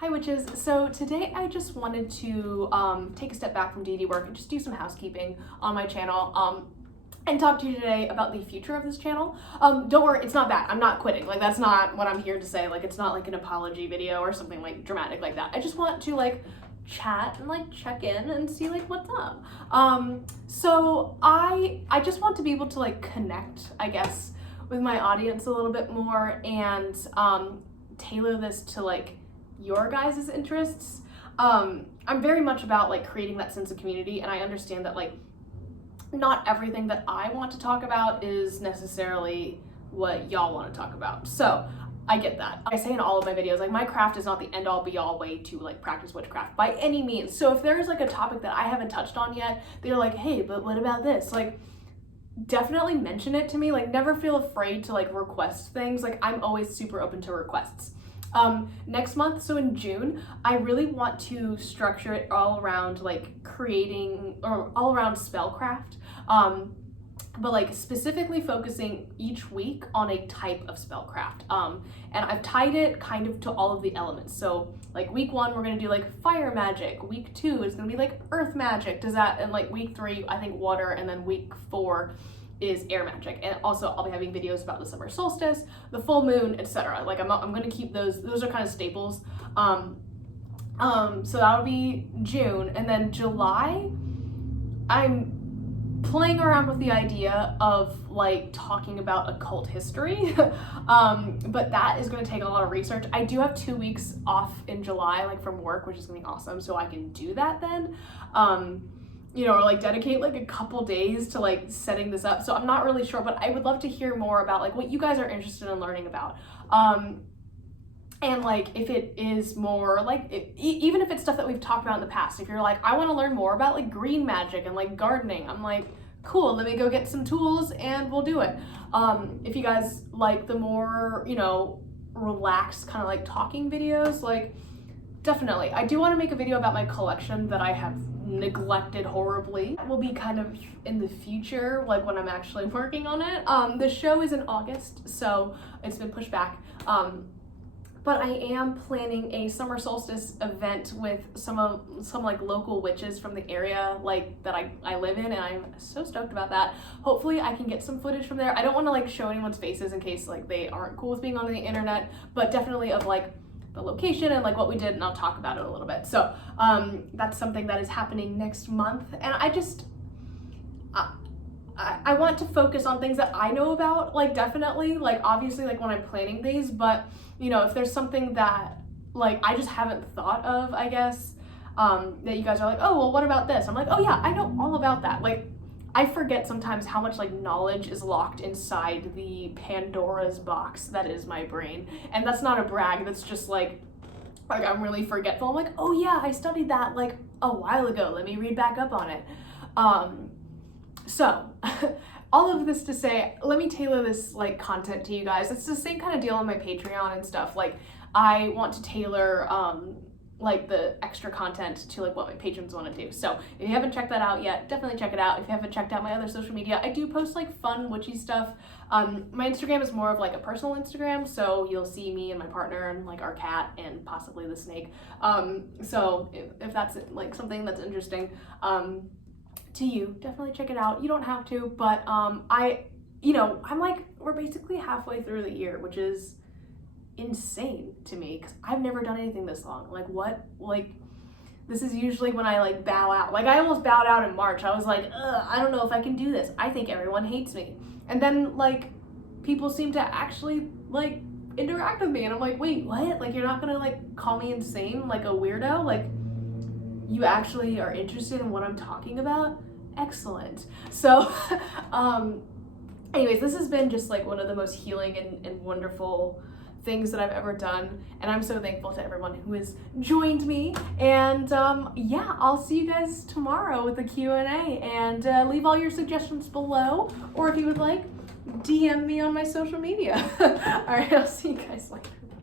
Hi witches, so today I just wanted to take a step back from DD work and just do some housekeeping on my channel and talk to you today about the future of this channel. Don't worry, it's not bad, I'm not quitting, like that's not what I'm here to say, like it's not like an apology video or something like dramatic like that. I just want to like chat and like check in and see like what's up. So I just want to be able to like connect, I guess, with my audience a little bit more and tailor this to like your guys' interests. I'm very much about like creating that sense of community, and I understand that like not everything that I want to talk about is necessarily what y'all want to talk about. So I get that. I say in all of my videos, like my craft is not the end all be all way to like practice witchcraft by any means. So if there's like a topic that I haven't touched on yet, they're like, hey, but what about this? Like definitely mention it to me. Like never feel afraid to like request things. Like I'm always super open to requests. Next month, so in June, I really want to structure it all around like creating or all around spellcraft, but like specifically focusing each week on a type of spellcraft. And I've tied it kind of to all of the elements. So like week 1, we're gonna do like fire magic. Week 2 is gonna be like earth magic. And like week 3, I think water, and then week 4 is air magic. And also I'll be having videos about the summer solstice, the full moon, etc. Like I'm gonna keep those are kind of staples. So that'll be June, and then July I'm playing around with the idea of like talking about occult history. But that is going to take a lot of research. I do have 2 weeks off in July, like from work, which is gonna be awesome, so I can do that then. You know, or like dedicate like a couple days to like setting this up. So I'm not really sure, but I would love to hear more about like what you guys are interested in learning about. And like if it is more like, even if it's stuff that we've talked about in the past, if you're like, I want to learn more about like green magic and like gardening, I'm like, cool, let me go get some tools and we'll do it. If you guys like the more, you know, relaxed kind of like talking videos, like definitely. I do want to make a video about my collection that I have neglected horribly. It will be kind of in the future, like when I'm actually working on it. The show is in August, so it's been pushed back. But I am planning a summer solstice event with some like local witches from the area like that I live in, and I'm so stoked about that. Hopefully I can get some footage from there. I don't want to like show anyone's faces in case like they aren't cool with being on the internet, but definitely of like the location and like what we did, and I'll talk about it a little bit. So that's something that is happening next month, and I want to focus on things that I know about, like definitely, like obviously like when I'm planning these, but you know, if there's something that like I just haven't thought of, I guess, that you guys are like, oh well, what about this? I'm like, oh yeah, I know all about that. Like I forget sometimes how much like knowledge is locked inside the Pandora's box that is my brain. And that's not a brag, that's just like I'm really forgetful. I'm like, oh yeah, I studied that like a while ago, let me read back up on it. So all of this to say, let me tailor this like content to you guys. It's the same kind of deal on my Patreon and stuff. Like I want to tailor like the extra content to like what my patrons want to do. So if you haven't checked that out yet, definitely check it out. If you haven't checked out my other social media, I do post like fun witchy stuff. My Instagram is more of like a personal Instagram, so you'll see me and my partner and like our cat and possibly the snake. So if that's like something that's interesting to you, definitely check it out. You don't have to, but you know, I'm like, we're basically halfway through the year, which is insane to me because I've never done anything this long. Like what, like this is usually when I like bow out. Like I almost bowed out in March. I was like, I don't know if I can do this. I think everyone hates me. And then like people seem to actually like interact with me, and I'm like, wait, what? Like you're not gonna like call me insane like a weirdo? Like you actually are interested in what I'm talking about? Excellent. So anyways, this has been just like one of the most healing and wonderful things that I've ever done, and I'm so thankful to everyone who has joined me. And yeah, I'll see you guys tomorrow with the Q&A, and leave all your suggestions below, or if you would like, DM me on my social media. All right, I'll see you guys later.